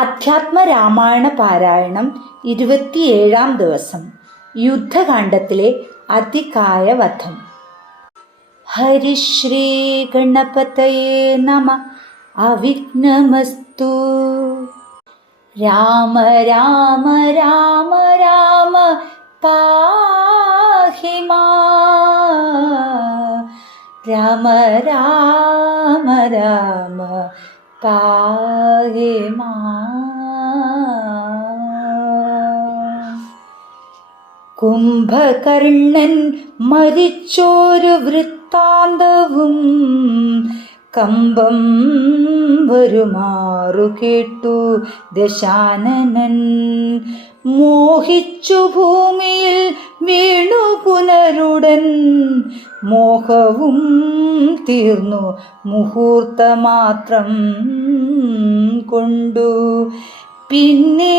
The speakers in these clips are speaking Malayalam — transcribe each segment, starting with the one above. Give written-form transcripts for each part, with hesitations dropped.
അധ്യാത്മ രാമായണ പാരായണം 27-ാം ദിവസം. യുദ്ധകാണ്ഡത്തിലെ അതികായ വധം. ഹരിശ്രീ ഗണപതയേ നമ. അവിഘ്നമസ്തു. രാമ രാമ രാമ രാമ പാഹി മാം. രാമ രാമ രാമ പാഹി മാം. കുംഭകർണൻ മരിച്ചോരു വൃത്താന്തവും കമ്പം വരുമാറു കേട്ടു ദശാനനൻ. മോഹിച്ചു ഭൂമിയിൽ വീണു പുനരുടൻ. മോഹവും തീർന്നു മുഹൂർത്തമാത്രം കൊണ്ടു. പിന്നെ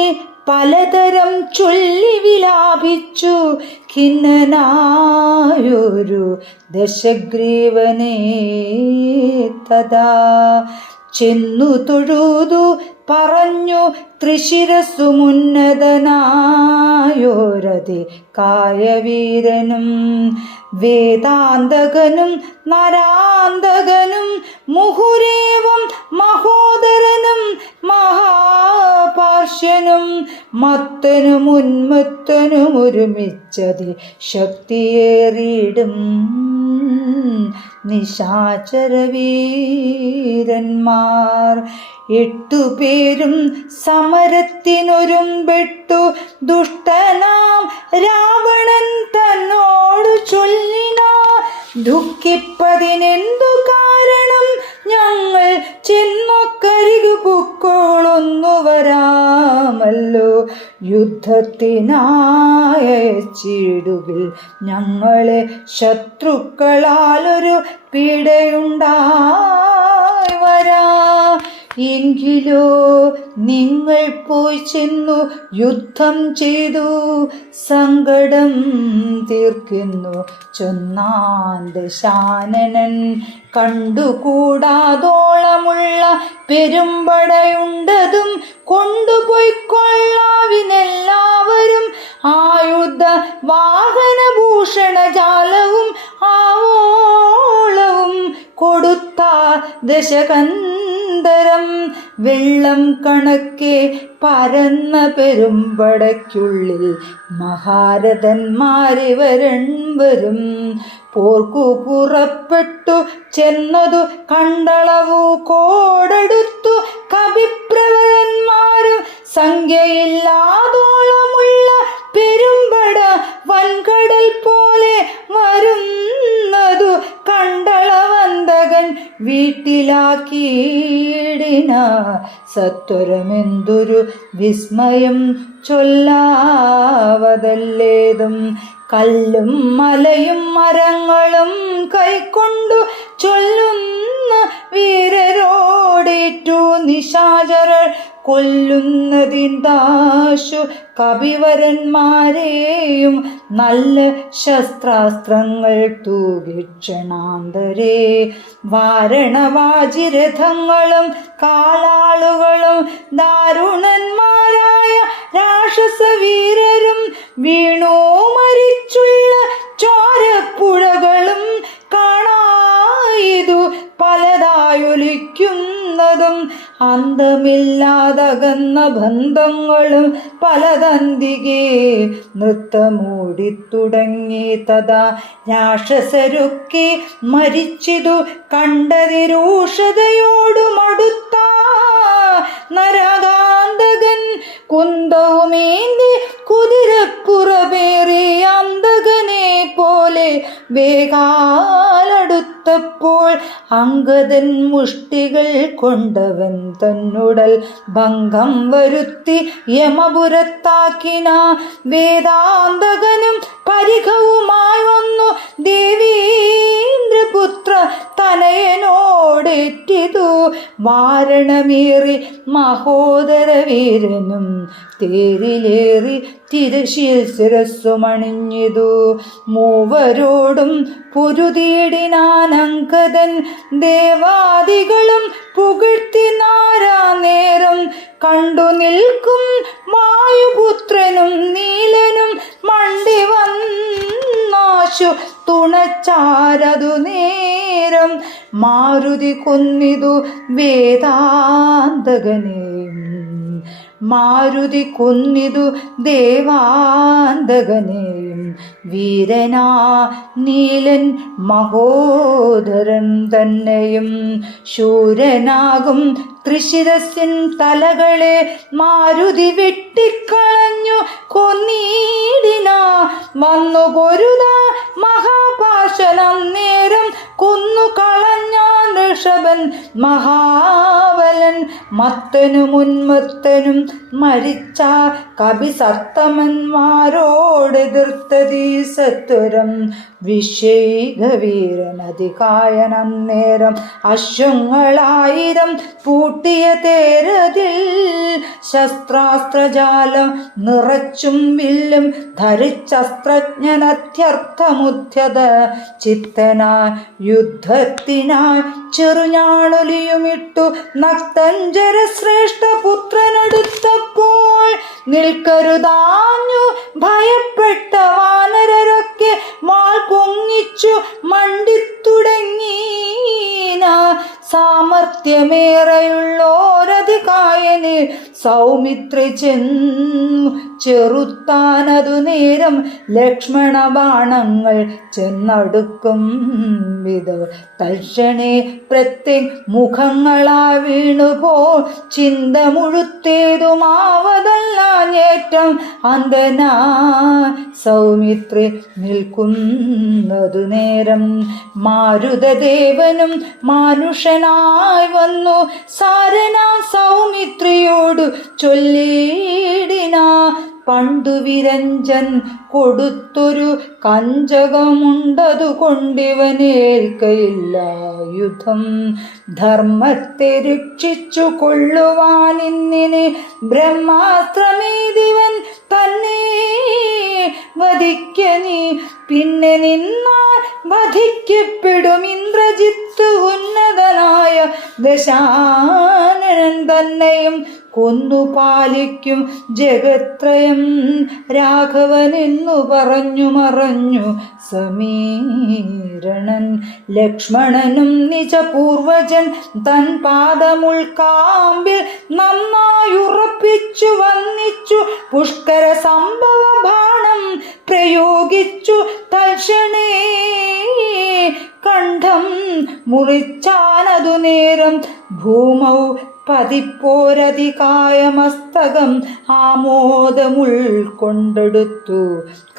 പലതരം ചൊല്ലി വിലാപിച്ചു ഖിന്നനായൊരു ദശഗ്രീവനെ. തഥാ ചെന്നു തൊഴുതു പറഞ്ഞു ത്രിശിരസുമുന്നതനായോരതി കായവീരനും വേദാന്തകനും നരാന്തകനും മുഹുരേവം മഹോദരനും മഹാപാർശ്വനും മത്തനും ഉന്മത്തനും ഒരുമിച്ചതി ശക്തിയേറിയിടും നിശാചരവീരന്മാർ. 8 പേരും സമരത്തിനൊരുമ്പെട്ടു. ദുഷ്ടനാം രാവണൻ തന്നോടു ചൊല്ലിനാ, ദുഃഖിപ്പതിനെന്തു കാരണം? ഞങ്ങൾ ചെന്നൊക്കരികു പൊക്കോളൊന്നു വരാമല്ലോ. യുദ്ധത്തിനായച്ചിടുകിൽ ഞങ്ങളെ ശത്രുക്കളാലൊരു പീഡയുണ്ടായി വരാ. എങ്കിലോ നിങ്ങൾ പോയി ചെന്നു യുദ്ധം ചെയ്തു സങ്കടം തീർക്കുന്നു ചൊന്നാൻ ദശാനനൻ. കണ്ടുകൂടാതോളമുള്ള പെരുമ്പടയുണ്ടതും കൊണ്ടുപോയിക്കൊള്ളാവിനെല്ലാവരും. ആയുധ വാഹനഭൂഷണജാലവും ആവോളവും കൊടുത്ത ദശകന്ധരം. വെള്ളം കണക്കെ പരന്ന പെരുമ്പടയ്ക്കുള്ളിൽ മഹാരഥന്മാരിവരൻവരും. പോർക്കു പുറപ്പെട്ടു ചെന്നതു കണ്ടളവു കോടെടുത്തു കവിപ്രവരന്മാരും. സംഖ്യയില്ലാതോളമുള്ള പെരുമ്പട വൻകടൽ പോലെ വരുന്നതു കണ്ടളവന്തകൻ വീട്ടിലാക്കിയിടിന. സത്വരമെന്തൊരു വിസ്മയം ചൊല്ലാവതല്ലേതും. കല്ലും മലയും മരങ്ങളും കൈക്കൊണ്ടു ചൊല്ലുന്ന വീരരോടേറ്റു നിശാചരർ കൊല്ലുന്നതിന്താശു കവിവരന്മാരെയും. നല്ല ശസ്ത്രാസ്ത്രങ്ങൾ തൂകിക്ഷണാന്തരേ വാരണവാജിരഥങ്ങളും കാലാളുകളും ദാരുണന്മാരായ രാക്ഷസവീരരും വീണു മരിച്ചുള്ള ചോരപ്പുഴകളും കാണായിതു പലതായൊലിക്കുന്നതും. അന്തമില്ലാതകന്ന ബന്ധങ്ങളും പലതന്തികെ നൃത്തമൂടിത്തുടങ്ങി. തഥാ രാക്ഷസരൊക്കെ മരിച്ചിതു കണ്ടതിരൂഷതയോടു മടുത്ത നരകാന്തകൻ. കുന്തവുമേന്തി കുതിരപ്പുറമേറി അന്തകനെ പോലെ വേഗാലടുത്തപ്പോൾ അംഗദൻ മുഷ്ടികൾ കൊണ്ടവൻ തന്നുടൽ ഭംഗം വരുത്തി യമപുരത്താക്കിന. വേദാന്തകനും പരിഘവുമായി വന്നു ദേവീന്ദ്രപുത്ര തനയനോടേറ്റിതു. വാരണമേറി മഹോദരവീരനും തേരിലേറി തിരശിരസ്സുമണിഞ്ഞിതു. മൂവരോടും പൊരുതിയിടിനാൻ അങ്കദൻ ദേവാദികളും പുകഴ്ത്തി നേരം കണ്ടു നിൽക്കും വായുപുത്രനും നീലനും മണ്ടി വന്നാശു തുണച്ചാരതു നേരം മാരുതി കൊന്നിതു വേദാന്തകനെയും മാരുതി കൊന്നിതു ദേവാന്തകനെയും വീരനാ നീലൻ മഹോദരൻ തന്നെയും ശൂരനാകും ത്രിശിരസിൻ തലകളെ മാരുതി വെട്ടിക്കളഞ്ഞു കൊന്നീടിന വന്നു പൊരുത മഹാപാശനം നേരം കൊന്നു കളഞ്ഞ ഋഷഭൻ മഹാബലൻ മത്തനും ഉന്മത്തനും മരിച്ച കവിസത്തമന്മാരോടെതിർത്തതീ സത്വരം വിഷേകവീരനതികായനം നേരം അശ്വങ്ങളായിരം പൂട്ടിയ തേരതിൽ ശസ്ത്രാസ്ത്രജാലം നിറച്ചും വില്ലും ധരിച്ചസ്ത്രജ്ഞനത്യർത്ഥമുദ്ധ്യത ചിത്തനാ യുദ്ധത്തിനായി ചെറുഞാണൊലിയുമിട്ടു നക്തഞ്ചര ശ്രേഷ്ഠ പുത്രനടുത്തപ്പോൾ നിൽക്കരുതാഞ്ഞു ഭയപ്പെട്ട വാനരരൊക്കെ വാൾ പൊങ്ങിച്ചു മണ്ടിത്തുടങ്ങീന സാമർത്ഥ്യമേറെയുള്ളോരധികായന് സൗമിത്രി ചെന്നു ചെറുത്താനതു നേരം ലക്ഷ്മണ ബാണങ്ങൾ ചെന്നടുക്കും വിധ തൽക്ഷണേ മുഖങ്ങളാ വീണുപോ ചിന്ത മുഴുത്തേതുമാവതല്ലാഞ്ഞേറ്റം അന്ധനാ സൗമിത്രി നിൽക്കുന്നതു നേരം മാരുതദേവനും മാനുഷനായി വന്നു സാരനാം സൗമിത്രിയോടു ചൊല്ലിടിന പണ്ടു വിരഞ്ജൻ കൊടുത്തൊരു കഞ്ചകമുണ്ടതു കൊണ്ടിവനേൽക്കയില്ല യുദ്ധം ധർമ്മത്തെ രക്ഷിച്ചു കൊള്ളുവാനിന്നിന് ബ്രഹ്മാസ്ത്രമേതിവൻ തന്നെ വധിക്ക നീ പിന്നെ നിന്നാൽ വധിക്കപ്പെടും ഇന്ദ്രജിത്ത് ഉന്നതനായ ദശാനനൻ തന്നെയും കൊന്നു പാലിക്കും ജഗത്രയം രാഘവനെന്നു പറഞ്ഞു മറഞ്ഞു സമീരണൻ ലക്ഷ്മണനും നിജപൂർവജൻ തൻ പാദമുൾക്കാമ്പിൽ നന്നായുറപ്പിച്ചു വന്നിച്ചു പുഷ്കര സംഭവ ബാണം പ്രയോഗിച്ചു തൽക്ഷണേ കണ്ഠം മുറിച്ചാനതു നേരം ഭൂമൗ പതിപ്പോരധികായമസ്തകം ആമോദമുൾക്കൊണ്ടെടുത്തു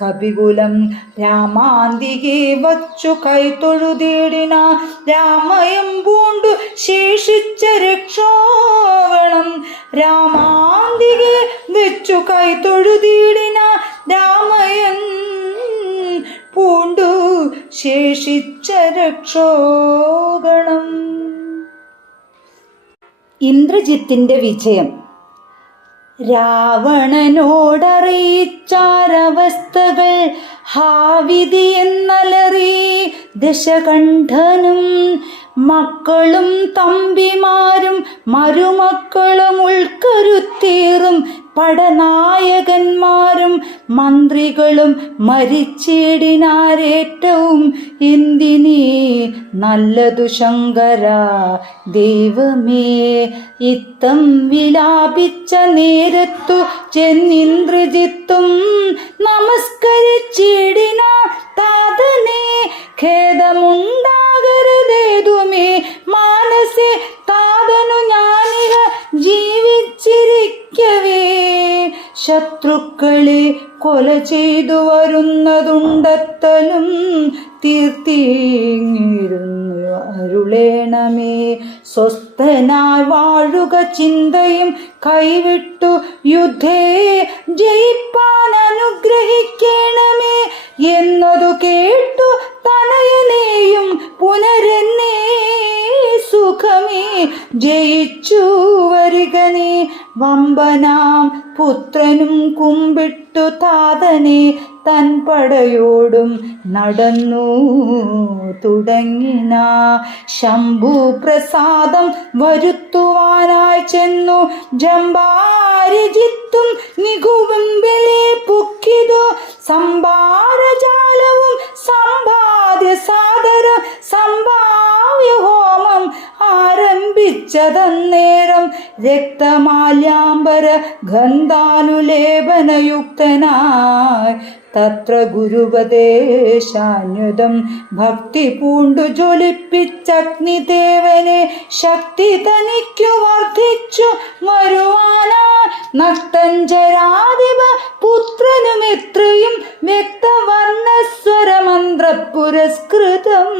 കപികുലം രാമാന്തികെ വച്ചു കൈത്തൊഴുതീടിന രാമയം പൂണ്ടു ശേഷിച്ച രക്ഷോഗണം രാമാന്തികെ വെച്ചു കൈത്തൊഴുതീടിന രാമയൻ പൂണ്ടു ശേഷിച്ച രക്ഷോഗണം. ഇന്ദ്രജിത്തിന്റെ വിജയം. രാവണനോടറിയിച്ചാരവസ്ഥകൾ ഹാവിധി എന്നലറി ദശകണ്ഠനും മക്കളും തമ്പിമാരും മരുമക്കളും ഉൾക്കരുത്തേറും പടനായകന്മാരും മന്ത്രികളും മരിച്ചിടിനാരേറ്റവും എന്തിനീ നല്ലതു ശങ്കര ദൈവമേ ഇത്തം വിലാപിച്ച നേരത്തു ചെന്നിന്ദ്രജിത്തും നമസ്കരിച്ചിടിന താതനെ ഖേദമുണ്ടാകരുതേതുമേ മാനസേ താതനു ഞാനിഹ ജീവിച്ചിരിക്കവേ ശത്രുക്കളെ കൊല ചെയ്തു വരുന്നതുണ്ടത്തലും തീർത്തിങ്ങിരുന്നു അരുളേണമേ സ്വസ്ഥനായി വാഴുക ചിന്തയും കൈവിട്ടു യുദ്ധേ ജയിപ്പാൻ അനുഗ്രഹിക്കണമേ എന്നതു കേട്ടു തനയനെയും പുനരെന്നേ സുഖമേ ജയിച്ചു വരിക നീ. വമ്പനാം പുത്രനും കുമ്പിട്ടു താതനെ തൻ പടയോടും നടന്നു തുടങ്ങിന. ശംഭു പ്രസാദം വരുത്തുവാനായി ചെന്നു ജംബാരിജിത്തും നികുമ്പിലെ പുക്കിതു. സംഭാരജാലവും സമ്പാദ്യ സാദര സംഭാവ്യ ഹോമം ആരംഭിച്ചതന്നേരം. രക്തമാല്യാംബര ഗന്ധാനുലേപനയുക്തനായി തത്ര ഗുരുപദേശാന്യുതം ഭക്തി പൂണ്ടു ജ്വലിപ്പിച്ചഗ്നിദേവനെ ശക്തി തനിക്കു വർദ്ധിച്ചു വരുവാനാ. നക്തഞ്ചരാധിപ പുത്രനും എത്രയും വ്യക്തവർണ്ണസ്വരമന്ത്ര പുരസ്കൃതം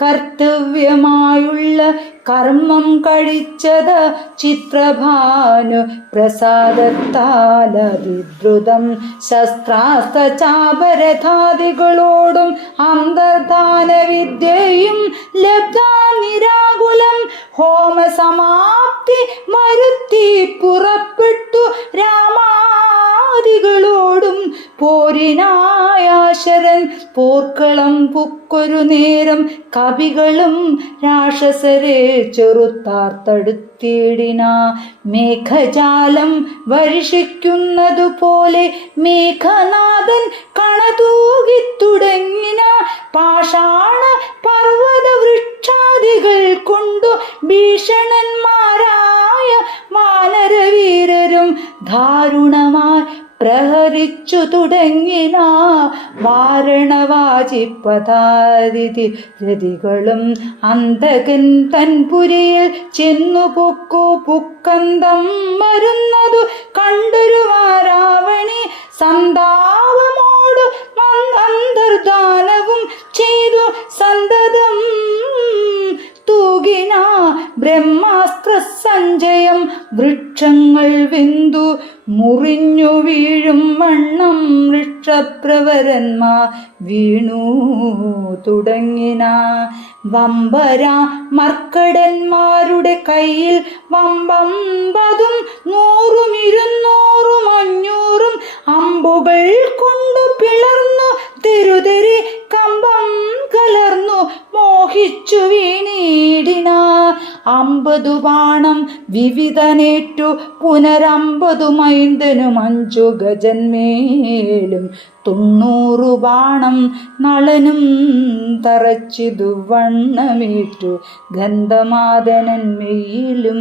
കർത്തവ്യമായുള്ള കർമ്മം കഴിച്ചത് ചിത്രഭാനു പ്രസാദത്താലതിദ്രുതം. ശസ്ത്രാസ്ത്രചാപരഥാദികളോടും അന്തർധാന വിദ്യയും ലബ്ധാ നിരാകുലം. ഹോമസമാപ്തി വരുത്തി പുറപ്പെട്ടു രാമാദികളോടും പോരിനായാശരൻ പോർക്കളം പുക്കൊരു കവികളും രാക്ഷസരെ ചെറുത്താർത്തടുത്തിടിന. മേഘജാലം വർഷിക്കുന്നതുപോലെ മേഘനാഥൻ കണതൂകി തുടങ്ങിന. പാഷാണ പർവ്വത വൃക്ഷാദികൾ കൊണ്ടു ഭീഷണന്മാരായ വാനരവീരരും ദാരുണമായി പ്രഹരിച്ചു തുടങ്ങിന. വാരണവാചിപ്പതാതിഥി രതികളും അന്തകൻ തൻപുരിയിൽ ചെന്നു പൊക്കു പുക്കന്തം വരുന്നതു കണ്ടൊരു വാരാവണി. സന്താപമോട് അന്തർദാനവും ചെയ്തു സന്തതം തൂകിന. ബ്രഹ്മാസ്ത്ര സഞ്ചയം വൃക്ഷങ്ങൾ വെന്തു മുറിഞ്ഞു വീഴും വണ്ണം വൃക്ഷപ്രവരന്മാർ വീണു തുടങ്ങിന. വമ്പര മർക്കടന്മാരുടെ കയ്യിൽ വമ്പമ്പതും 100 200 500 അമ്പുകൾ കൊണ്ടു പിളർന്നു തെരുതെരി കമ്പം കലർന്നു മോഹിച്ചു വീണീടിന. 50 ബാണം വിവിധനേറ്റു പുനരമ്പതു മൈന്ദനും 5 ഗജന്മേലും 90 ബാണം നളനും തറച്ചിതു വണ്ണമേറ്റു ഗന്ധമാദനൻ മെയ്യിലും.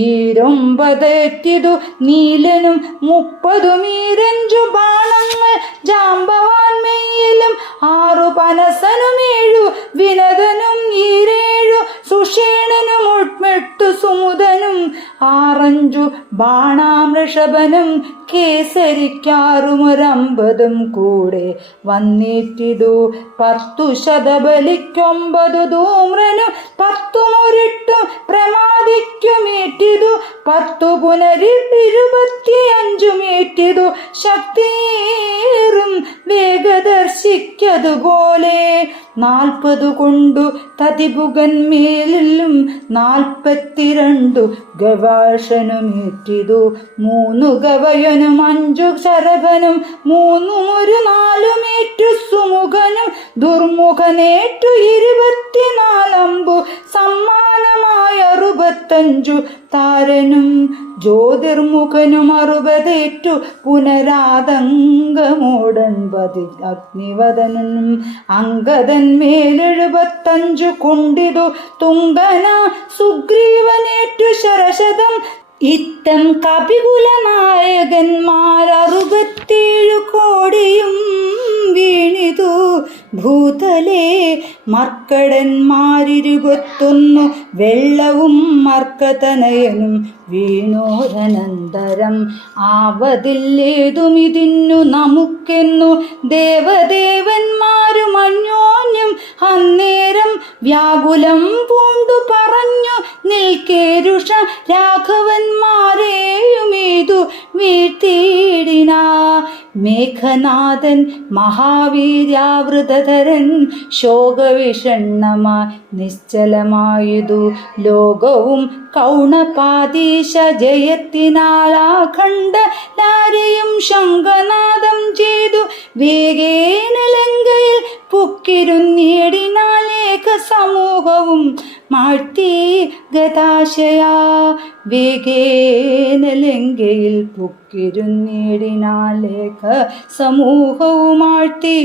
9 നീലനും 30 മീരഞ്ചു ബാണങ്ങൾ ജാമ്പവാൻ മെയ്യിലും. 6 പനസനും 7 വിനതനും 7 സുഷേണനും 8 സുമുദനും 6 ബാണാം ഋഷഭനും കേസരിക്കാറും 50 കൂടെ വന്നിട്ടിടു. 10 ശതബലിക്കൊമ്പത് ധൂമ്രനും 10 മുരിട്ടും പ്രമാദിക്കുമേറ്റിതു. 10 പുനരിട്ട് 25 ശക്തിയേറും വേഗദർശിക്കതുപോലെ. 40 കൊണ്ടു തതിപുകന്മേലും 42 ഗവാഷനുമേറ്റിതു. 3 ഗവയനും 5 ശരഭനും 3 4 സുമുഖനും ദുർമുഖനേറ്റു 24 അമ്പു സമ്മാനമായ 65 താരനും ജ്യോതിർമുഖനും 60 പുനരാതങ്കമോടൻപതി അഗ്നിവദനും. അങ്കദൻ 75 കൊണ്ടിതു തുങ്കന സുഗ്രീവനേറ്റു ശരശതം. ഇത്തം കപികുല നായകന്മാർ 67 കോടിയും വീണിതു ഭൂതലേ. മർക്കടന്മാരിരുപത്തൊന്നു വെള്ളവും മർക്കതനയനും വീണോരനന്തരം. ആവതില്ലേതുമിതിന്നു നമുക്കെന്നു ദേവദേവന്മാരും അന്യോന്യം അന്നേരം വ്യാകുലം പൂണ്ടു പറഞ്ഞു നിൽക്കേരുഷ രാഘവന്മാരെയുമേതു വീഴ്ത്തിയിടിന. മേഘനാഥൻ മഹാവീര്യാവൃതധരൻ ശോകവിഷണ്ണമായി നിശ്ചലമായതു ലോകവും കൗണപാദീശ ജയത്തിനാലാഖണ്ഡലാരെയും ശംഖനാദം ചെയ്തു വേഗേന ലങ്കയിൽ പുക്കിരുന്നേടിനാലേഖ സമൂഹവും മാഴ്ത്തി ഗതാശയാ വേഗേന ലങ്കയിൽ പുക്കിരുന്നേടിനാലേഖ സമൂഹവുമാഴ്ത്തി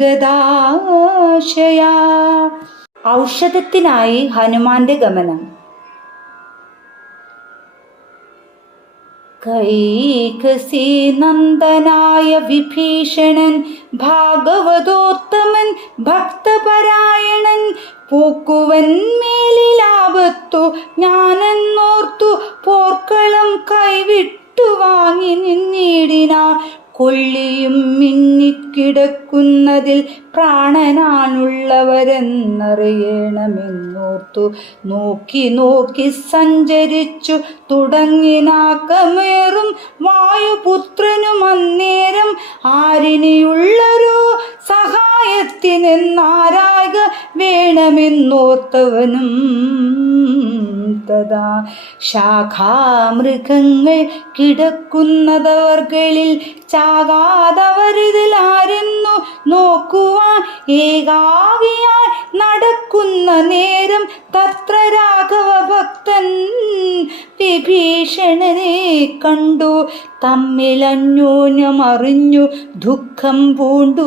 ഗതാശയാ. ഔഷധത്തിനായി ഹനുമാന്റെ ഗമനം. കൈകസി നന്ദനായ വിഭീഷണൻ ഭാഗവതോത്തമൻ ഭക്തപരായണൻ പൂക്കുവൻ മേലിലാപത്തു ഞാനെന്നോർത്തു പോർക്കളം കൈവിട്ടു വാങ്ങി നിന്നിടിനാ കൊള്ളിയും മിന്നിക്കിടക്കുന്നതിൽ പ്രാണനാണുള്ളവരെന്നറിയണമെന്നോർത്തു നോക്കി നോക്കി സഞ്ചരിച്ചു തുടങ്ങിനാക്കമേറും വായുപുത്രനും അന്നേരം ആരിനിയുള്ളൊരു സഹായത്തിനെന്നാരാക വേണമെന്നോർത്തവനും തഥാ ശാഖാമൃഗങ്ങൾ കിടക്കുന്നതവർകളിൽ ചാകാതവരിതിലാരെന്നു നോക്കുവാൻ ഏകാകിയായി നടക്കുന്ന നേരം തത്ര രാഘവ ഭക്തൻ വിഭീഷണനെ കണ്ടു തമ്മിലന്യോന്യമറിഞ്ഞു ദുഃഖം പൂണ്ടു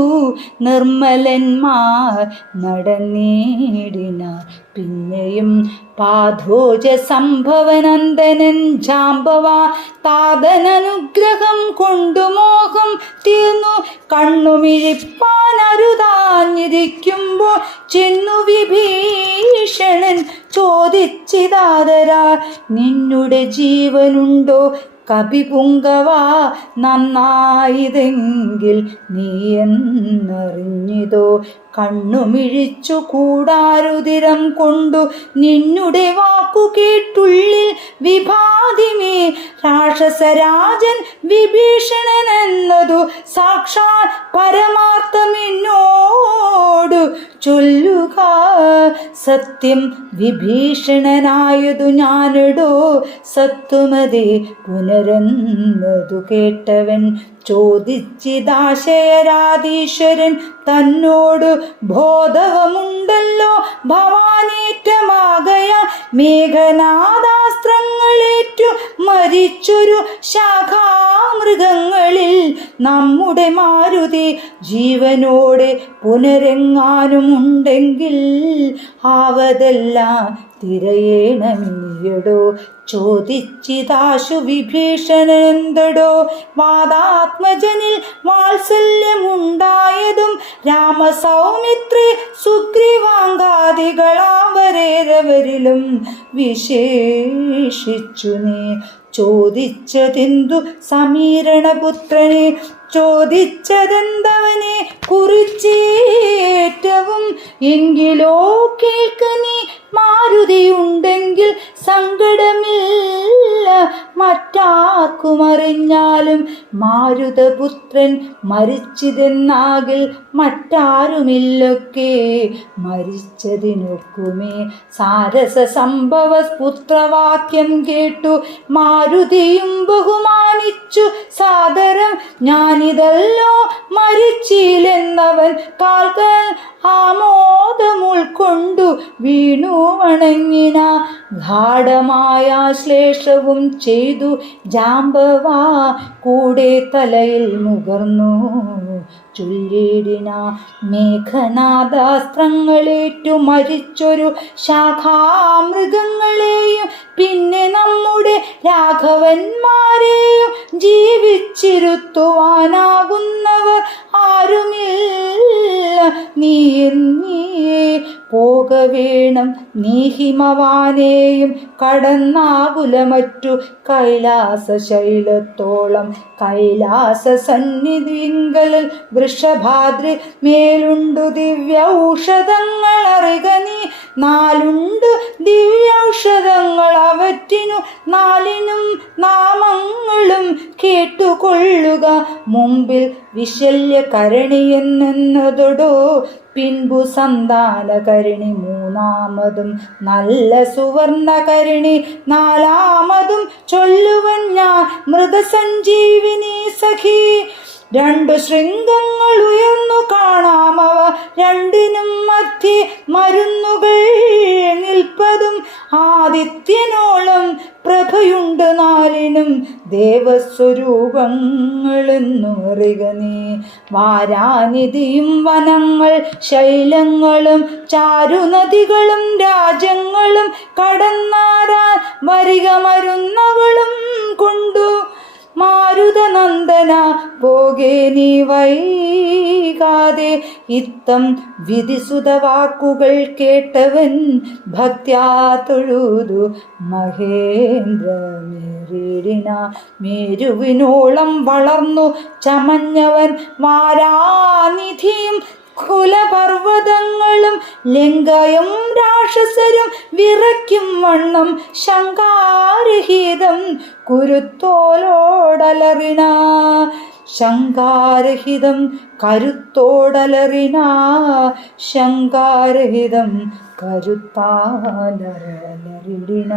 നിർമ്മലന്മാർ നടന്നേടിനാർ പിന്നെയും പാഥോജ സംഭവനന്ദനൻ ജാമ്പവാ താതനനുഗ്രഹം കൊണ്ടു മോഹം തീർന്നു കണ്ണുമിഴിപ്പാനരുതാഞ്ഞിരിക്കുമ്പോൾ ചെന്നു വിഭീഷണൻ ചോദിച്ചിതാദരാ നിന്നുടെ ജീവനുണ്ടോ കപിപുങ്കവാ നന്നായതെങ്കിൽ നീ എന്നറിഞ്ഞിതോ കണ്ണുമിഴിച്ചു കൂടാരുതിരം കൊണ്ടു നിന്നുടെ വാക്കു കേട്ടുള്ളിൽ വിഭാതിമേ രാക്ഷസരാജൻ വിഭീഷണൻ എന്നതു സാക്ഷാൽ പരമാർത്ഥമെന്നോടു ചൊല്ലുക സത്യം വിഭീഷണനായതു ഞാനിടോ സത്വമതേ പുനരെന്നതു കേട്ടവൻ ചോദിച്ചിതാശയരാധീശ്വരൻ തന്നോട് ബോധവമുണ്ടല്ലോ ഭവാനേറ്റമാകയ മേഘനാദാസ്ത്രങ്ങളേറ്റു മരിച്ചൊരു ശാഖാമൃഗങ്ങളിൽ നമ്മുടെ മാരുതി ജീവനോടെ പുനരെങ്ങാനുമുണ്ടെങ്കിൽ ആവതെല്ലാം തിരയേണമിനിയടോ ചോദിച്ചിതാശു വിഭീഷണനെന്തടോ വാദാത്മജനിൽ വാത്സല്യമുണ്ടായതും രാമസൗമിത്രി സുഗ്രീവാങ്കാദികളാവരേരവരിലും വിശേഷിച്ചു നീ ചോദിച്ചതെന്തു സമീരണപുത്രനെ ചോദിച്ചതെന്തവനെ കുറിച്ചേറ്റവും എങ്കിലോ കേൾക്ക നീ മാരുതിയുണ്ടെങ്കിൽ സങ്കടമില്ല മറ്റാർക്കും അറിഞ്ഞാലും മാരുതപുത്രൻ മരിച്ചതെന്നാകിൽ മറ്റാരുമില്ലൊക്കെ മരിച്ചതിനൊക്കുമേ സാരസ സംഭവ പുത്രവാക്യം കേട്ടു മാരുതിയും ബഹുമാനിച്ചു സാദരം ഞാനിതല്ലോ മരിച്ചില്ലെന്നവൻ കാൽക്കൽ ആമോദം ഉൾക്കൊണ്ടു വീണു വണങ്ങിന ഗാഠമായ ശ്ലേഷവും ചെയ്തു ജാമ്പവാ കൂടെ തലയിൽ മുകർന്നു ചൊല്ലിടിന മേഘനാദാസ്ത്രങ്ങളേറ്റു മരിച്ചൊരു ശാഖാമൃഗങ്ങളെയും പിന്നെ നമ്മുടെ രാഘവന്മാരെയും ജീവിച്ചിരുത്തുവാനാകുന്നവർ ആരുമില്ല നീയേ പോകവേണം നീ ഹിമവാനെയും കടന്നാകുലമറ്റു കൈലാസശൈലത്തോളം കൈലാസ സന്നിധിങ്കലിൽ വൃഷഭാദ്രി മേലുണ്ടു ദിവ്യൌഷധങ്ങൾ അറിക നീ നാലുണ്ട് ദിവ്യൌഷധങ്ങൾ അവറ്റിനു നാലിനും നാമങ്ങളും കേട്ടുകൊള്ളുക. മുമ്പിൽ വിശല്യകരണിയെന്നതോടോ പിൻപു സന്താനകരണി മൂന്നാമതും നല്ല സുവർണകരണി നാലാമതും ചൊല്ലുവൻ ഞാൻ മൃതസഞ്ജീവിനി സഖി. രണ്ടു ശൃംഗങ്ങൾ ഉയർന്നു കാണാമവ രണ്ടിനും മധ്യേ മരുന്നുകൾ നിൽപ്പതും ആദിത്യനോളം പ്രഭയുണ്ട് നാലിനും ദേവസ്വരൂപങ്ങളെന്നു അറിക നീ. വാരാനിധിയും വനങ്ങൾ ശൈലങ്ങളും ചാരുനദികളും രാജ്യങ്ങളും കടന്നാരാൻ വരിക മരുന്നകളും കൊണ്ടു മാരുതനന്ദന പോകേ നീ വൈകാതെ. ഇത്തം വിധിസുത വാക്കുകൾ കേട്ടവൻ ഭക്ത്യാ തൊഴുതു മഹേന്ദ്രമേറിടിന. മേരുവിനോളം വളർന്നു ചമഞ്ഞവൻ വാരാനിധിയും കുലപർവ്വതങ്ങളും ലങ്കയും രാക്ഷസരും വിറയ്ക്കും വണ്ണം ശങ്കാരഹിതം കുരുത്തോലോടലറിന. ശങ്കാരഹിതം കരുത്തോടലറിന. ശങ്കാരഹിതം കരുത്താലറിടിന.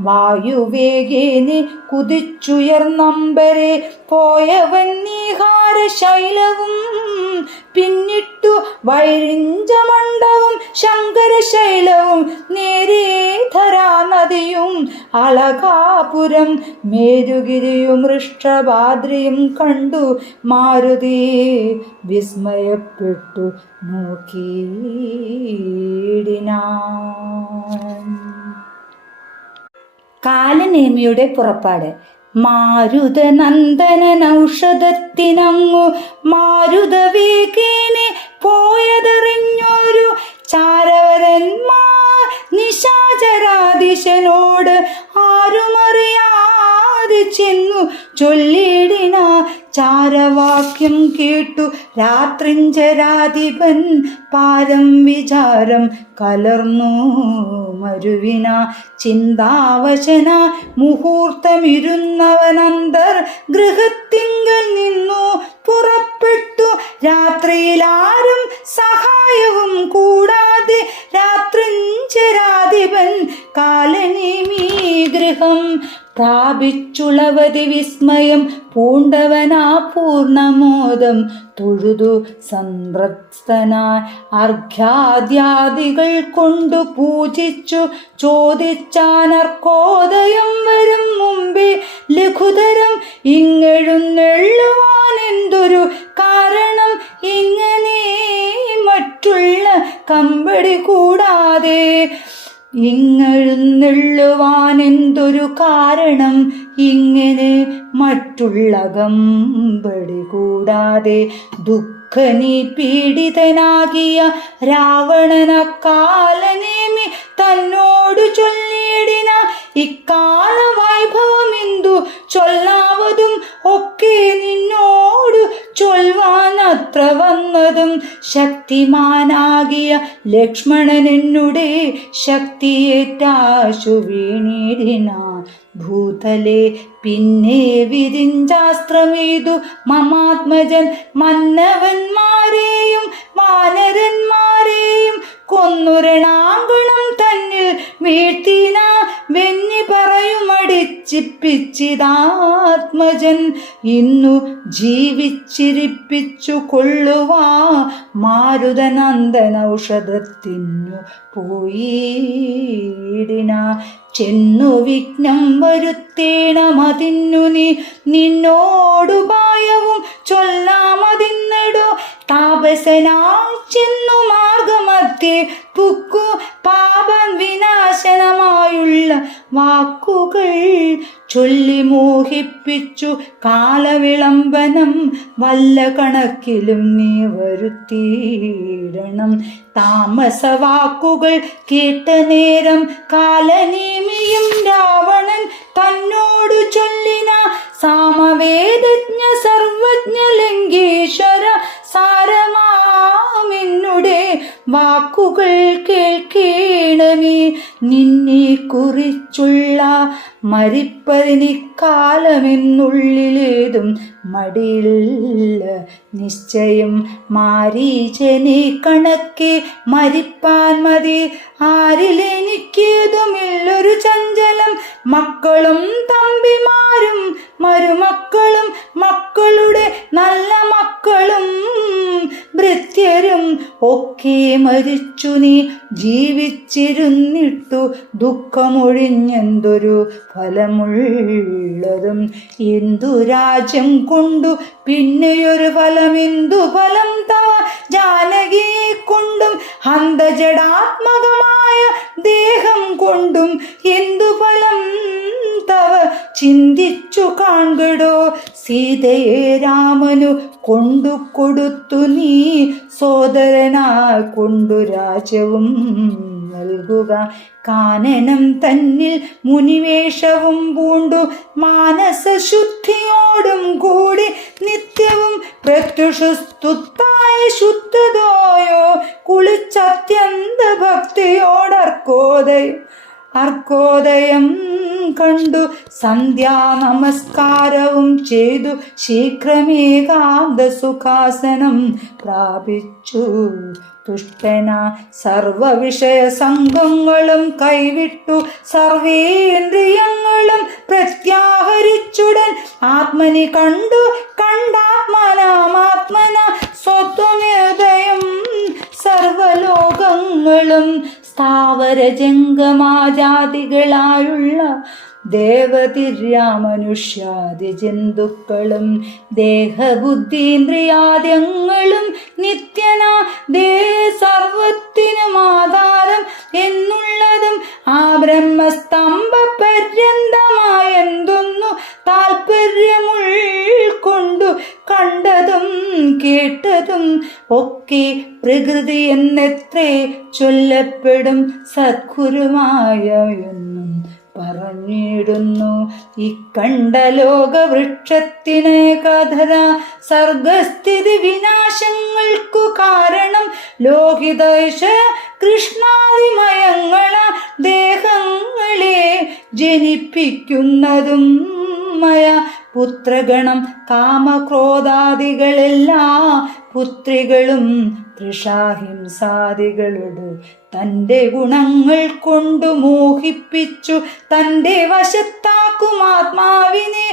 വായുവേഗേനെ കുതിച്ചുയർന്നമ്പരെ പോയവൻ നീഹാരശൈലവും പിന്നിട്ടു വൈരിഞ്ചമണ്ഡവും ശങ്കരശൈലവും നേരേ ധരാനദിയും അളകാപുരം മേരുഗിരിയും വൃഷഭാദ്രിയും കണ്ടു മാരുതി വിസ്മയപ്പെട്ടു നോക്കിയിടിനാൻ. കാലനേമിയുടെ പുറപ്പാട്. മാരുതനന്ദനനൗഷധത്തിനങ്ങു മാരുതവേഗേനെ പോയതറിഞ്ഞൊരു ചാരവരന്മാർ നിശാചരാധീശനോട് ആരുമറിയാതെ ചെന്നു ചൊല്ലിടിന. ചാരവാക്യം കേട്ടു രാത്രിഞ്ചരാധിപൻ പാരം വിചാരം കലർന്നു മരുവിന. ചിന്താവശന മുഹൂർത്തമിരുന്നവനന്തർ ഗൃഹത്തിങ്കൽ നിന്നു പുറപ്പെട്ടു. രാത്രിയിലാരും സഹായവും കൂടാതെ രാത്രിഞ്ചരാധിപൻ കാലനേമി ഗൃഹം പ്രാപിച്ചുളവതി വിസ്മയം പൂണ്ടവനാ പൂർണ്ണമോദം തൊഴുതു സംതൃപ്തനായി അർഘ്യാദ്യാദികൾ കൊണ്ടു പൂജിച്ചു ചോദിച്ചാനർക്കോദയം വരും മുമ്പേ ലഘുതരം ഇങ്ങെഴുന്നെള്ളുവാൻ എന്തൊരു കാരണം ഇങ്ങനെ മറ്റുള്ള കമ്പടി കൂടാതെ. ഇങ്ങെഴുന്നെള്ളുവാൻ എന്തൊരു കാരണം ഇങ്ങനെ മറ്റുള്ള കമ്പടി കൂടാതെ. ദുഃഖനി പീഡിതനാകിയ രാവണനക്കാലനേമി തന്നോട് ചൊല്ലിയിടിന. ഇക്കാല വൈഭവമെന്തു ചൊല്ലാവതും ഒക്കെ നിന്നോടു ചൊൽവാൻ അത്ര വന്നതും. ശക്തിമാനാകിയ ലക്ഷ്മണൻ എന്നുടെ ശക്തിയേറ്റാശു വീണിടിന ഭൂതലെ. പിന്നെ വിരിഞ്ചാസ്ത്രമേതു മമാത്മജൻ മന്നവന്മാരെയും വാനരന്മാരെയും കൊന്നുരണാങ്കണം തന്നിൽ വീഴ്ത്തിന വെന്നി പറയുമടിച്ചിപ്പിച്ചിതാത്മജൻ. ഇന്നു ജീവിച്ചിരിപ്പിച്ചു കൊള്ളുവാ മാരുതനന്ദന ഔഷധത്തിനു പോയിടിന. ചെന്നു വിഘ്നം വരുത്തേണമതിന്നു നീ നിന്നോടുപായവും ചൊല്ലാമതിന്നടോ. താപസനായി ചെന്നു മാർഗമധ്യേ പുക്കു പാപം വിനാശനമായുള്ള വാക്കുകൾ ചൊല്ലി മോഹിപ്പിച്ചു കാലവിളംബനം വല്ല കണക്കിലും നീ വരുത്തിയിടണം. താമസവാക്കുകൾ കേട്ട നേരം കാലനേമിയും രാവണൻ തന്നോടു ചൊല്ലിന. സാമവേദജ്ഞ സർവജ്ഞ ലങ്കേശ്വര സാരമാമെന്നുടെ വാക്കുകൾ കേൾക്കേണമേ. നിന്നെ കുറിച്ചുള്ള മരിപ്പതിനിക്കാലമെന്നുള്ളിലേതും മടിയില്ല നിശ്ചയം. മാരീചനെ കണക്കെ മരിപ്പാൻ മതി, ആരിലെനിക്കേതുമില്ലൊരു ചഞ്ചലം. മക്കളും തമ്പിമാരും മരുമക്കളും മക്കളുടെ നല്ല മക്കളും ഭൃത്യരും ഒക്കെ മരിച്ചു. നീ ജീവിച്ചിരുന്നിട്ടു ദുഃഖമൊഴിഞ്ഞെന്തൊരു ഫലമുള്ളതും. എന്തു രാജ്യം കൊണ്ടു പിന്നെയൊരു ഫലം, എന്തു ഫലം തവ ജാനകിയെ കൊണ്ടും ഹന്തജടാത്മകമായ ദേഹം കൊണ്ടും എന്തു ഫലം തവ ചിന്തിച്ചു കാൺകടോ. സീതയെ രാമനു കൊണ്ടു കൊടുത്തു നീ, സോദരനായി കൊണ്ടു രാജ്യവും നൽകുക. കാനനം തന്നിൽ മുനിവേഷവും പൂണ്ടു മാനസശുദ്ധിയോടും കൂടി നിത്യവും പ്രത്യുഷസ്തുത്തായ ശുദ്ധതോയോ കുളിച്ചത്യന്ത ഭക്തിയോടർക്കോദയം കണ്ടു സന്ധ്യാ നമസ്കാരവും ചെയ്തു ശീഘ്രമേകാന്ത സുഖാസനം പ്രാപിച്ചു. തുഷ്ടന സർവവിഷയ സംഘങ്ങളും കൈവിട്ടു സർവേന്ദ്രിയങ്ങളും പ്രത്യാഹരിച്ചുടൻ ആത്മനി കണ്ടാത്മനാമാത്മന സ്വത്വമേതയം സർവലോകങ്ങളും. സ്ഥാവര ജംഗമാജാതികളായുള്ള ദേവതിര്യാമനുഷ്യാദി ജന്തുക്കളും ദേഹബുദ്ധീന്ദ്രിയാദ്യങ്ങളും നിത്യനാ സർവത്തിനും ആധാരം എന്നുള്ളതും ആ ബ്രഹ്മസ്തംഭ പര്യന്തമായെന്തൊന്നു താൽപര്യമുൾക്കൊണ്ടു കണ്ടതും കേട്ടതും ഒക്കെ പ്രകൃതി എന്നെത്രേ ചൊല്ലപ്പെടും സദ്ഗുരുമായ എന്നും പറഞ്ഞിടുന്നു. ഇക്കണ്ട ലോകവൃക്ഷത്തിനെ കഥന സർഗസ്ഥിതി വിനാശങ്ങൾക്കു കാരണം ലോഹിതൈഷ കൃഷ്ണാതിമയങ്ങള ദേഹങ്ങളെ ജനിപ്പിക്കുന്നതും മയ. പുത്രഗണം കാമക്രോധാദികളെല്ലാ പുത്രികളും തൃഷാഹിംസാദികളോട് തൻ്റെ ഗുണങ്ങൾ കൊണ്ടു മോഹിപ്പിച്ചു തൻ്റെ വശത്താക്കും ആത്മാവിനെ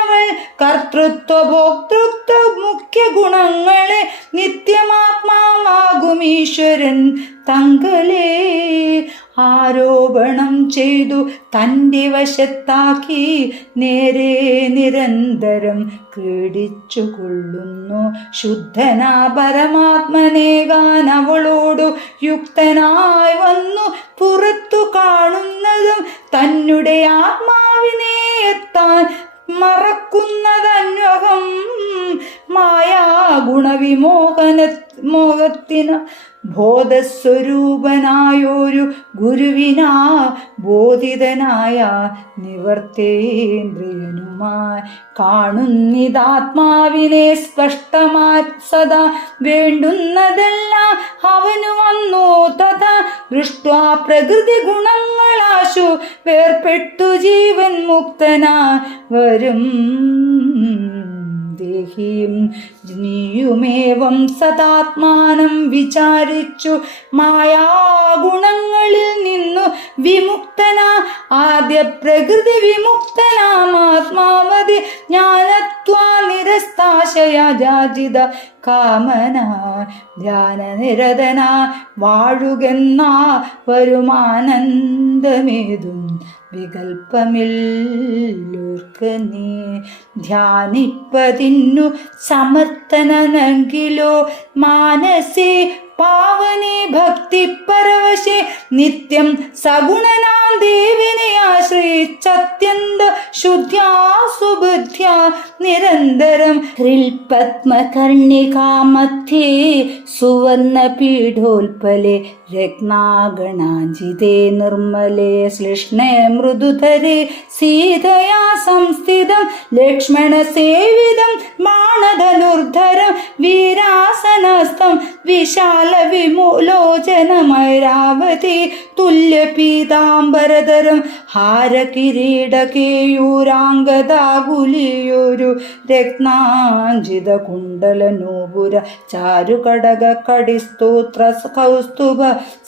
അവൾ. കർത്തൃത്വ ഭോക്തൃത്വ മുഖ്യ ഗുണങ്ങളെ നിത്യമാത്മാവാകും ഈശ്വരൻ തങ്ങളെ ആരോപണം ചെയ്തു തൻ്റെ വശത്താക്കി നേരെ നിരന്തരം ക്രീഡിച്ചു കൊള്ളുന്നു. ശുദ്ധനാ പരമാത്മനേകാൻ അവളോടു യുക്തനായി വന്നു പുറത്തു കാണുന്നതും തന്നെ ആത്മാവിനെ എത്താൻ മറക്കുന്നതന്വകം. മായാ ഗുണവിമോഹത്തിന് ബോധസ്വരൂപനായൊരു ഗുരുവിനാ ബോധിതനായ നിവർത്തേന്ദ്രിയനുമായി കാണുന്നിതാത്മാവിനെ സ്പഷ്ടമായി സദാ. വേണ്ടുന്നതെല്ലാം അവനു വന്നു തഥാ ദൃഷ്ട്വാ പ്രകൃതി ഗുണങ്ങളാശു വേർപെട്ടു ജീവൻ മുക്തനാ വരും. ദേഹിയും നീയുമേവം സദാത്മാനം വിചാരിച്ചു മായാഗുണങ്ങളിൽ നിന്നു വിമുക്തനാ. ആദ്യ പ്രകൃതി വിമുക്തനാമാത്മാവതി ജ്ഞാനത്വാ നിരസ്താശയാജിത കാമന ധ്യാനനിരതന വാഴുകെന്നാ വരുമാനന്ദമേതും വികൽപ്പമില്ലോർക്ക് നീ. ധ്യാനിപ്പതിന്നു സമർത്ഥനെങ്കിലോ മാനസേ പാവനെ ഭക്തി പരവശേ നിത്യം സഗുണനാം ദേവിനെ ആശ്രയിച്ചത്യന്ത ശുദ്ധ്യാ സുബുദ്ധ്യാ നിരന്തരം. ഹൃൽപത്മകർണികാ മധ്യേ സുവർണ പീഠോൽപലെ രത്നാഗണാഞ്ജിതേ നിർമ്മലേ ശ്ലിഷ്ണേ മൃദുധരേ സീതയാ സംസ്ഥിതം ലക്ഷ്മണ സേവിതം ബാണധനുർധരം വീരാസനസ്ഥം വിശാല വിമോലോചനമൈരാവതി തുല്യ പീതാംബരധരം ഹാരകിരീടകേയൂരാംഗദാകുലിയൊരു രത്നാഞ്ജിത കുണ്ടലനൂപുര ചാരുകടക കടിസ്തോത്ര കൗസ്തുഭ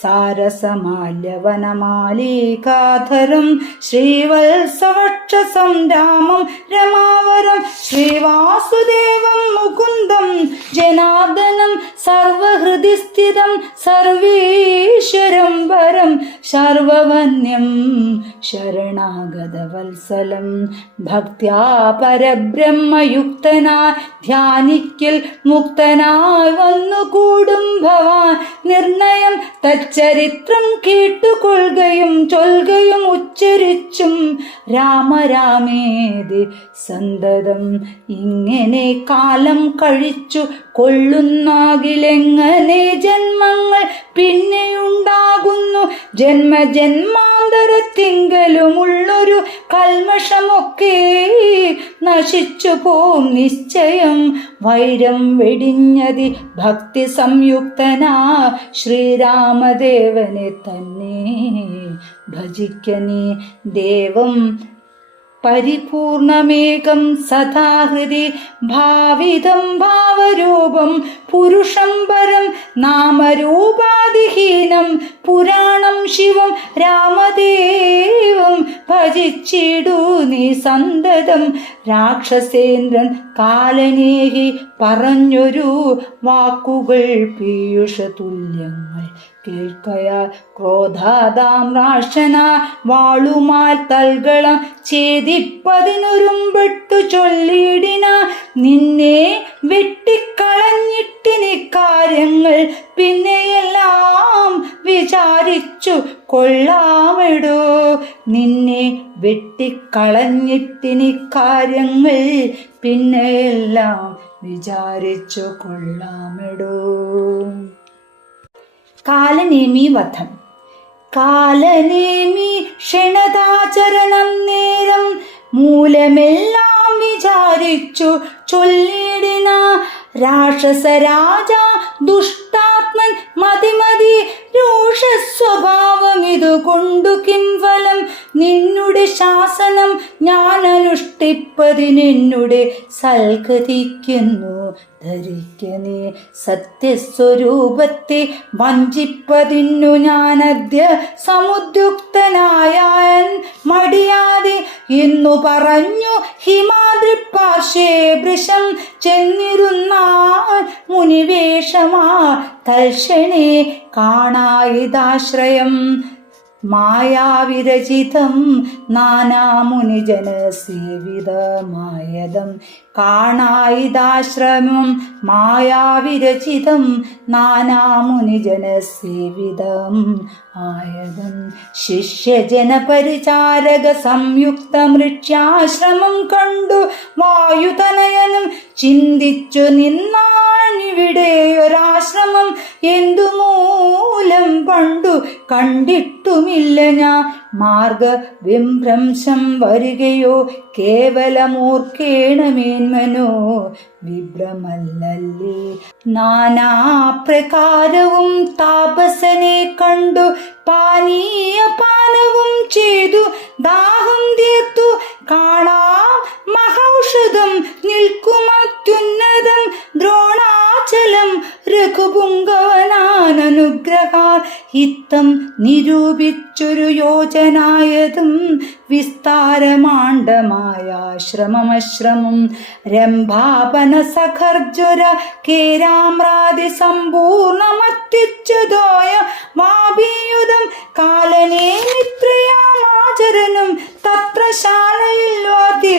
സാരസമാല്യവനമാലികാധരം ശ്രീവത്സവക്ഷസം രാമം രമാവരം ശ്രീവാസുദേവം മുകുന്ദം ജനാർദ്ദനം സർവഹൃദി സ്ഥിതം സർവേശ്വരം വരം സർവവന്യം ശരണാഗതവത്സലം ഭക്ത്യാ പരബ്രഹ്മയുക്തനായി ധ്യാനിക്കൽ മുക്തനായി വന്നുകൂടും ഭവാൻ നിർണയം തച്ചരിത്രം കേട്ടുകൊള്ളുകയും ചൊൽകയും ഉച്ചരിച്ചും രാമരാമേതി സന്തതം ഇങ്ങനെ കാലം കഴിച്ചു കൊള്ളുന്നാകിലെങ്ങനെ ജന്മങ്ങൾ പിന്നെയുണ്ടാകുന്നു ജന്മജന്മാന്തരത്തിങ്കലുമുള്ളൊരു കൽമഷമൊക്കെ നശിച്ചു പോം നിശ്ചയം വൈരം വെടിഞ്ഞതി ഭക്തി സംയുക്തനാ ശ്രീരാമദേവനെ തന്നെ ഭജിക്കനേ ദേവം പരിപൂർണമേകം സദാഹൃതി ഭാവിതം ഭാവരൂപം പുരുഷം പരം നാമരൂപാദിഹീനം പുരാണം ശിവം രാമദേവം ഭജിച്ചിടൂ നീ സന്തതം രാക്ഷസേന്ദ്രൻ കാലനേഹി പറഞ്ഞൊരു വാക്കുകൾ പീയൂഷ തുല്യങ്ങൾ കേൾക്കയാൽ ക്രോധാദാം രാക്ഷന വാളുമാൽ തൽകളം ഛേദിപ്പതിനൊരുമ്പെട്ടു ചൊല്ലിയിടിന നിന്നെ വെട്ടിക്കളഞ്ഞിട്ടിനി കാര്യങ്ങൾ പിന്നെയെല്ലാം വിചാരിച്ചു കൊള്ളാമെടോ നിന്നെ വെട്ടിക്കളഞ്ഞിട്ടിനി കാര്യങ്ങൾ പിന്നെയെല്ലാം വിചാരിച്ചു കൊള്ളാമെടോ. കാലനേമി വധം. കാലനേമി ക്ഷണതാചരണം നേരം മൂലമെല്ലാം വിചാരിച്ചു ചൊല്ലിടിന രാക്ഷസരാജ ദുഷ്ടാത്മൻ മതിമതി രോഷസ്വഭാവം ഇതുകൊണ്ടു കിംഫലം നിന്നുടെ ശാസനം ഞാൻ അനുഷ്ഠിപ്പതിനെന്നുടെ സൽഗതിക്കുന്നു ധരിക്കനേ സത്യസ്വരൂപത്തെ വഞ്ചിപ്പതിന്നു ഞാനദ്യ സമുദ്യുക്തനായാൻ മടിയാതെ എന്നു പറഞ്ഞു ഹിമാദ്രിപാർശ്വേ വൃഷം ചെന്നിരുന്നാൻ മുനിവേഷമാ തൽക്ഷണേ കാണായിതാശ്രയം മായാവിരചിതം നാനാമുനിജനസേവിതമായതം കാണായിതാശ്രമം മായാവിരചിതം നാനാമുനിജനസേവിതം ആയതം ശിഷ്യജനപരിചാരക സംയുക്തമൃക്ഷ്യാശ്രമം കണ്ടു വായുതനയനും ചിന്തിച്ചു നിന്നാണിവിടെയൊരാശ്രമം എന്തുമൂലം പണ്ടു കണ്ടിട്ടുമില്ല ഞാൻ മാർഗവിഭ്രംശം വരികയോ കേവലമോർക്കേണമേന്മനോ വിഭ്രമല്ലല്ലേ നാനാപ്രകാരവും താപസനെ കണ്ടു പാനീയപാനവും ചെയ്തു ദാഹം തീർത്തു കാണാം മഹൌഷധം നിൽക്കുമത്യുന്നതം ദ്രോണാചലം രഘുപുങ്കവനാനുഗ്രഹാർ ഹിത്തം നിരൂപിച്ചൊരു യോജനായതും വിസ്താരമാണ്ഡമായ ശ്രമമശ്രമം രംഭാപന സഖർജുര കേരാമ്രാതി സമ്പൂർണമത്യുച്ചതോയ വാഭിയുധം കാലനേ മിത്രയാമാചരണം തത്ര ശാലയിൽ വാതി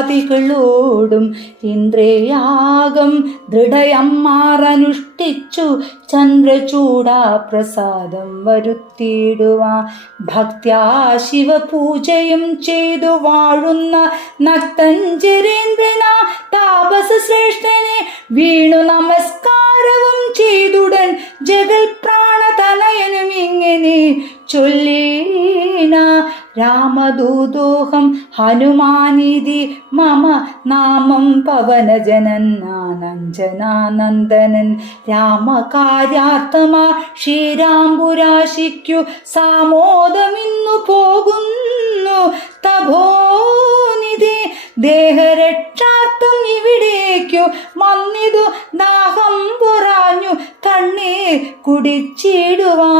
സത്യസസ്യാദികളോടും ഇന്ദ്രിയാഗം ദൃഢയമ്മാറനുഷ്ഠിച്ചു ചന്ദ്രചൂടാ പ്രസാദം വരുത്തിയിടുവാൻ ഭക്ത്യാ ശിവപൂജയും ചെയ്തു വാഴുന്ന നക്തഞ്ചരേന്ദ്രന താപസ ശ്രേഷ്ഠനെ വീണു നമസ്കാരവും ചെയ്തുടൻ ജഗൽ പ്രാണതനയനും ഇങ്ങനെ ചൊല്ലീന രാമദൂതോഹം ഹനുമാനിധി മമ നാമം പവനജനനാനഞ്ജനാനന്ദനൻ രാമകാര്യാർത്ഥമാ ശ്രീരാംപുരാശിക്കു സാമോദമിന്നു പോകുന്നു തപോനിധി ദേഹരക്ഷാർത്ഥം ഇവിടേക്കു വന്നിതു ദാഹം പൊറാഞ്ഞു തണ്ണീർ കുടിച്ചിടുവാ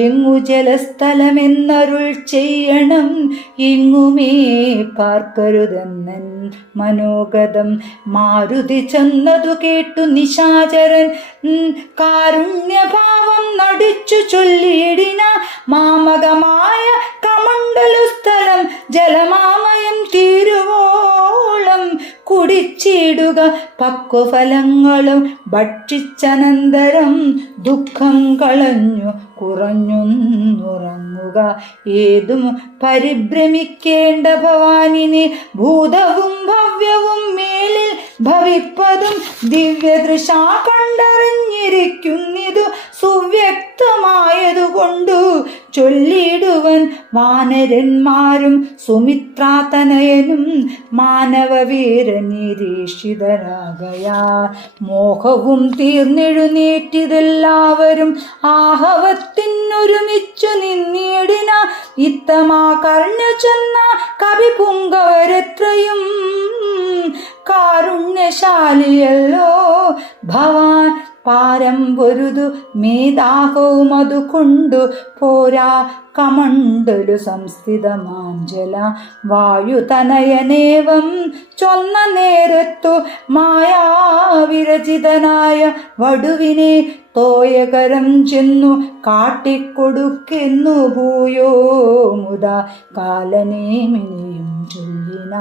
എങ്ങു ജലസ്ഥലമെന്നരുൾ ചെയ്യണം ഇങ്ങുമേ പാർക്കരുതെന്നൻ മനോഗതം മാരുതി ചെന്നതു കേട്ടു നിശാചരൻ കാരുണ്യഭാവം നടിച്ചു ചൊല്ലിയിടിന മാമകമായ കമണ്ഡലുസ്ഥലം ജലമാമയം തീരുവോളം കുടിച്ചിടുക പക്വഫലങ്ങളും ഭക്ഷിച്ചനന്തരം ദുഃഖം കളഞ്ഞു കുറഞ്ഞുറങ്ങുക ഏതും പരിഭ്രമിക്കേണ്ട ഭവാനിനെ ഭൂതവും ഭവ്യവും മേലിൽ ഭവിപ്പതും ദിവ്യദൃശാ കണ്ടറിഞ്ഞിരിക്കുന്നിതു സുവ്യക്തമായതുകൊണ്ടു ചൊല്ലിടുവൻ വാനരന്മാരും സുമിത്രാതനയനും മാനവവീരനിരീക്ഷിതരാകയാ മോഹവും തീർന്നെഴുന്നേറ്റിതെല്ലാവരും ആഹവത്തിനൊരുമിച്ചു നിന്നിടിന ഇത്തമാ കർണു ചെന്ന കവിപുങ്കവരെത്രയും കാരുണ്യശാലിയല്ലോ ഭവാൻ പാരം പൊരുതു മേദാഹവും അതു കൊണ്ടു പോരാ കമണ്ഡലു സംസ്ഥിതമാഞ്ജല വായുതനയനേവം ചൊന്ന നേരത്തു മായാവിരചിതനായ വടുവിനെ തോയകരം ചെന്നു കാട്ടിക്കൊടുക്കുന്നു ഭൂയോ മുത കാലനേമിനിയും ചൊല്ലിന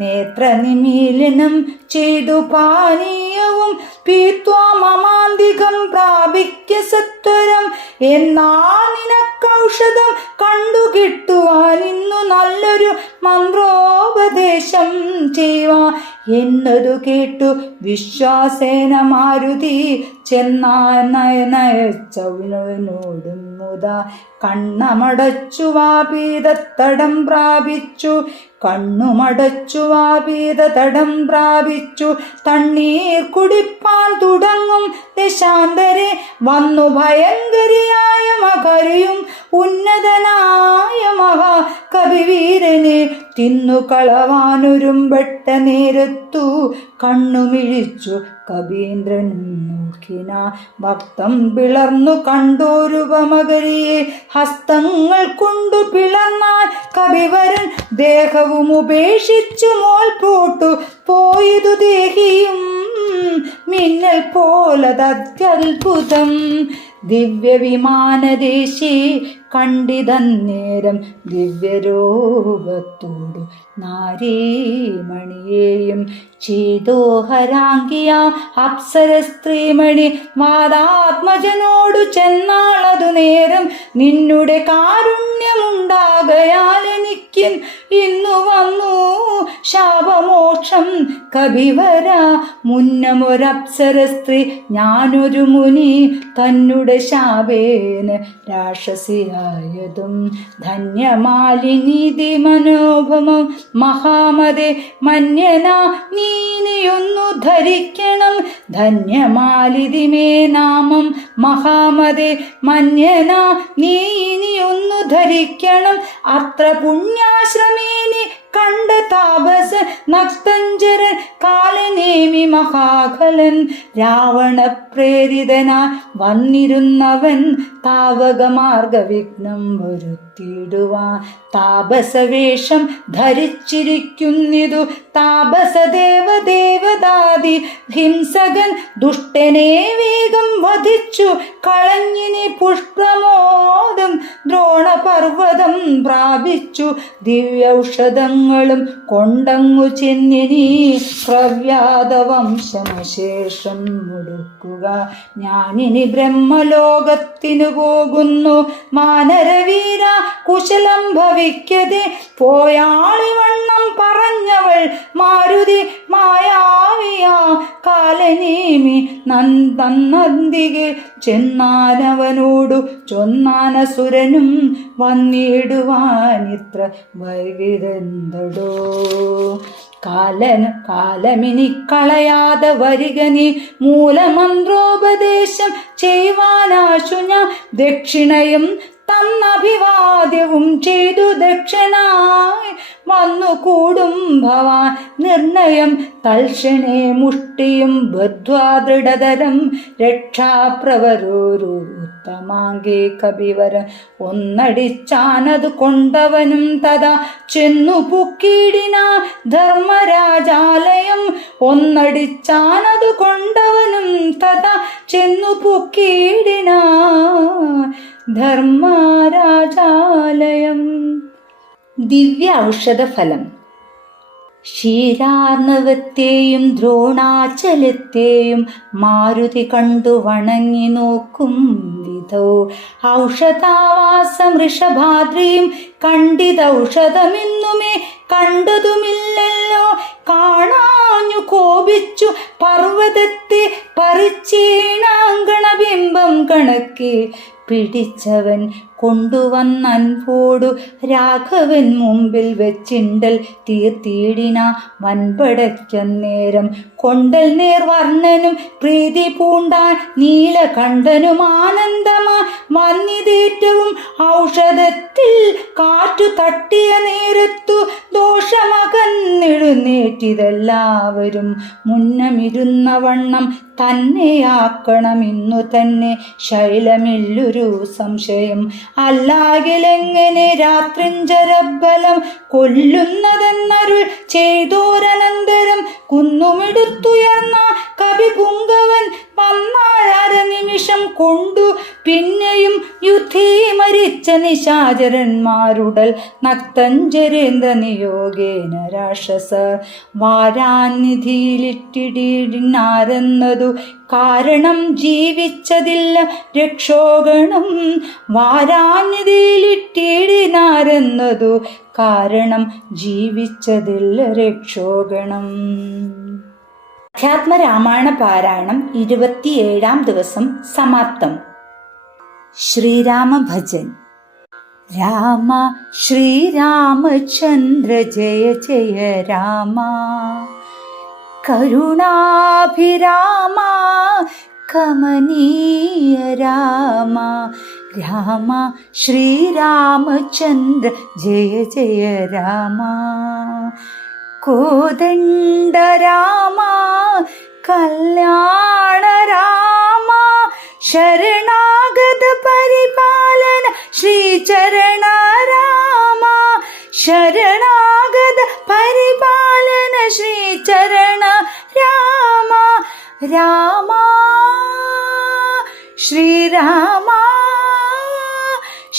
നേത്രനിമീലനം ചെയ്തു പാനീയവും പീത്വാ മമാന്തികം പ്രാപിക്ക സത്വരം എന്നാ നിനക്കൗഷധം കണ്ടുകിട്ടുവാൻ ഇന്നു നല്ലൊരു മന്ത്രോപദേശം ചെയ്യുവാൻ എന്നതു കേട്ടു വിശ്വാസേന മാരുതി ചെന്നയച്ചവിനോടും മുത കണ്ണമടച്ചു വാപീതത്തടം പ്രാപിച്ചു കണ്ണുമടച്ചു വാപീതത്തടം പ്രാപിച്ചു തണ്ണീർ കുടിപ്പാൻ തുടങ്ങും ദശാന്തരെ വന്നു ഭയങ്കരിയായ മകരിയും ഉന്നതനായ മഹാ കവിവീരനെ തിന്നു കളവാനൊരുമ്പെട്ട നേരത്തു കണ്ണുമിഴിച്ചു കവീന്ദ്രൻ നോക്കിന ഭക്തം പിളർന്നു കണ്ടോരുപമകരിയെ ഹസ്തങ്ങൾ കൊണ്ടു പിളർന്നാൽ കവിവരൻ ദേഹവും ഉപേക്ഷിച്ചു മോൾ പോട്ടു പോയതു ദേഹിയും മിന്നൽ പോലതത്യത്ഭുതം ദിവ്യവിമാനദേശി കണ്ടിതന്നേരം ദിവ്യരൂപത്തോടു നാരീമണിയെയും ചേതോഹരാംഗിയ അപ്സര സ്ത്രീമണി വാദാത്മജനോടു ചെന്നാളതു നേരം നിന്നുടെ കാരുണ്യമുണ്ടാകയാൽ എനിക്ക് ഇന്നു വന്നു ശാപമോക്ഷം കവിവര മുന്നമൊരപ്സര സ്ത്രീ ഞാനൊരു മുനി തന്നെ ശാപേന രാക്ഷസിയായതും ധന്യമാലിനീതി മനോഭമം മഹാമതേ മന്യനാ നീനിയൊന്നു ധരിക്കണം ധന്യമാലിതി മേ നാമം മഹാമതേ മന്യനാ നീനിയൊന്നു ധരിക്കണം അത്ര പുണ്യാശ്രമേനി കണ്ട താപസ നക്തഞ്ചരൻ കാലനേമി മഹാഖലൻ രാവണ പ്രേരിതനാ വന്നിരുന്നവൻ താവകമാർഗവിഘ്നം വരുത്തിയിടുവാൻ താപസവേഷം ധരിച്ചിരിക്കുന്നിതു താപസ ദേവദേവതാദി ഹിംസകൻ ദുഷ്ടനെ വേഗം വധിച്ചു കളഞ്ഞിനി പുഷ്പ്രമോദം ദ്രോണപർവ്വതം പ്രാപിച്ചു ദിവ്യൌഷധങ്ങളും കൊണ്ടങ്ങു ചെന്നിനി പ്രവ്യാതവംശമശേഷം മുടുക്കുക ഞാനിനി ബ്രഹ്മലോകത്തിനു പോകുന്നു മാനരവീര കുശലം ഭവിക്കതെ പോയാളിവണ്ണം പറഞ്ഞവൾ മാരുതി മായാവിയാ കാലൻ നീമി നന്ദികെ ചെന്നാനവനോടു ചൊന്നാനസുരനും വന്നിടുവാനിത്ര വൈകിതെന്തടോ. കാലമിനി കളയാതെ വരിക നീ, മൂലമന്ത്രോപദേശം ചെയ്യുവാനാശു ഞാൻ. ദക്ഷിണയും തന്നഭിവാദ്യവും ചെയ്തു ദക്ഷനായി വന്നുകൂടും ഭവാൻ നിർണയം. തൽക്ഷണേ മുഷ്ടിയും ബദ്ധ്വാ ദൃഢതരം രക്ഷാപ്രവരോരുത്തമാങ്കേ കപിവരൻ ഒന്നടിച്ചാനതു കൊണ്ടവനും തഥാ ചെന്നു പുക്കീടിനാ ധർമ്മരാജാലയം. ഒന്നടിച്ചാനതു കൊണ്ടവനും തഥാ ചെന്നു പുക്കീടിനാ ധർമ്മരാജാലയം. ദിവ്യ ഔഷധഫലം. ക്ഷീരാർണവത്തെയും ദ്രോണാചലത്തെയും മാരുതി കണ്ടു വണങ്ങി നോക്കും വിധോ. ഔഷധാവാസം ഋഷഭാദ്രിയും കണ്ടിതൗഷധമെന്നുമേ കണ്ടതുമില്ലല്ലോ. കാണാഞ്ഞു കോപിച്ചു പർവ്വതത്തെ പരിച്ചീണാങ്കണബിംബം കണക്കെ പിടിച്ചവൻ കൊണ്ടുവന്നൻപോടു രാഘവൻ മുമ്പിൽ വെച്ചിണ്ടൽ തീർത്തിയിടിന വൻപടയ്ക്കന്നേരം. കൊണ്ടൽ നേർവർണ്ണനും പ്രീതി പൂണ്ടാൻ നീലകണ്ഠനും ആനന്ദമാ വന്നിതേറ്റവും ഔഷധത്തിൽ കാറ്റു തട്ടിയ നേരത്തു ദോഷമകന്നെഴുന്നേറ്റിതെല്ലാവരും മുന്നമിരുന്ന വണ്ണം തന്നെയാക്കണം ഇന്നു തന്നെ ശൈലമില്ലൊരു സംശയം. അല്ലാകിലെങ്ങനെ രാത്രിഞ്ചരബലം കൊല്ലുന്നതെന്നരുൾ ചെയ്തോരനന്തരം കുന്നുമെടുത്തുയർന്ന കവിപുങ്കവൻ വന്നാര നിമിഷം കൊണ്ടു പിന്നെയും യുദ്ധേ മരിച്ച നിശാചരന്മാരുടൽ നക്തഞ്ചരേന്ദ്ര നിയോഗേന രാക്ഷസ വാരാനിധിയിലിട്ടിടിനാരെന്നതു കാരണം ജീവിച്ചതില്ല രക്ഷോഗണം. വാരാനിധിയിലിട്ടിടിനാരെന്നതു കാരണം ജീവിച്ചതില്ല രക്ഷോഗണം. അധ്യാത്മരാമായണ പാരായണം 27-ാം ദിവസം സമാപ്തം. ശ്രീരാമ ഭജൻ. രാമ ശ്രീരാമചന്ദ്ര ജയ ജയ രാമ. കരുണാഭിരാമ കമനീയ രാമ. രാമ ശ്രീരാമചന്ദ്ര ജയ ജയ രാമ. കോദണ്ഡ രാമ കല്യാണ രാമ. ശരണാഗത പരിപാലന ശ്രീചരണ രാമ. ശരണാഗത പരിപാലന ശ്രീചരണ രാമ. രാമ ശ്രീരാമ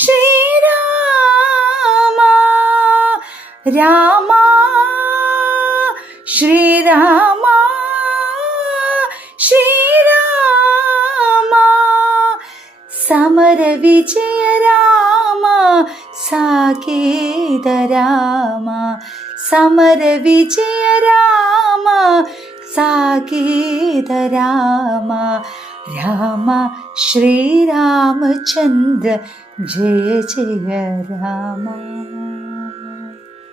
ശ്രീരാമ. രാമ ശ്രീരാമ ശ്രീരാമ. സമര വിജയ രാമ സാകേത രാമ. സമര വിജയ രാമ സാകേത രാമ. രാമ ശ്രീരാമചന്ദ്ര ജയ ജയ രാമ.